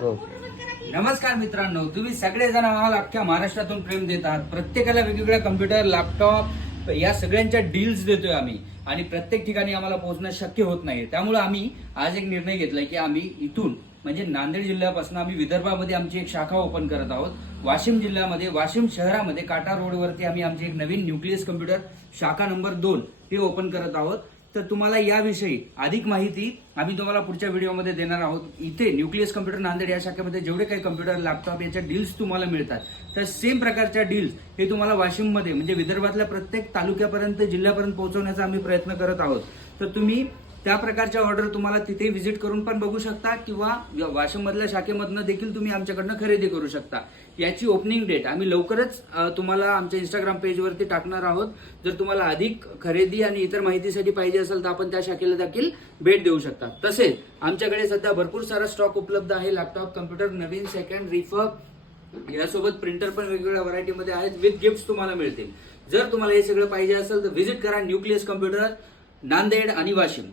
हो. नमस्कार मित्रांनो, तुम्ही सगळेजण आम्हाला अख्ख्या महाराष्ट्रातून प्रेम देतात. प्रत्येकाला वेगवेगळ्या कम्प्युटर, लॅपटॉप या सगळ्यांच्या डील्स देतोय आम्ही आणि प्रत्येक ठिकाणी आम्हाला पोहोचणं शक्य होत नाही. त्यामुळे आम्ही आज एक निर्णय घेतलाय की आम्ही इथून म्हणजे नांदेड जिल्ह्यापासून आम्ही विदर्भामध्ये आमची एक शाखा ओपन करत आहोत. वाशिम जिल्ह्यामध्ये, वाशिम शहरामध्ये काटा रोडवरती आम्ही आमची एक नवीन न्यूक्लियस कम्प्युटर शाखा नंबर 2 हे ओपन करत आहोत. तर तुम्हाला याविषयी अधिक माहिती आम्ही तुम्हाला पुढच्या व्हिडिओमध्ये देणार आहोत. इथे न्यूक्लियस कम्प्युटर नांदेड या शाखेमध्ये जेवढे काही कम्प्युटर, लॅपटॉप याच्या डील्स तुम्हाला मिळतात, तर सेम प्रकारच्या डील्स हे तुम्हाला वाशिममध्ये म्हणजे विदर्भातल्या प्रत्येक तालुक्यापर्यंत, जिल्ह्यापर्यंत पोहोचवण्याचा आम्ही प्रयत्न करत आहोत. तर तुम्ही त्या प्रकारच्या ऑर्डर तुम्हाला तिथे व्हिजिट करून पण बघू शकता किंवा वाशिम मधल्या शाखेमधनं देखील तुम्ही आमच्याकडनं खरेदी करू शकता. याची ओपनिंग डेट आम्ही लवकरच तुम्हाला आमच्या इंस्टाग्राम पेजवरती टाकणार आहोत. जर तुम्हाला अधिक खरेदी आणि इतर माहितीसाठी पाहिजे असेल तर आपण त्या शाखेला देखील भेट देऊ शकता. तसेच आमच्याकडे सध्या भरपूर सारा स्टॉक उपलब्ध आहे. लॅपटॉप, कम्प्युटर, नवीन, सेकंड, रिफर्ब यासोबत प्रिंटर पण वेगवेगळ्या व्हरायटीमध्ये आहेत. विथ गिफ्ट तुम्हाला मिळतील. जर तुम्हाला हे सगळं पाहिजे असेल तर व्हिजिट करा न्यूक्लियस कम्प्युटर नांदेड आणि वाशिम.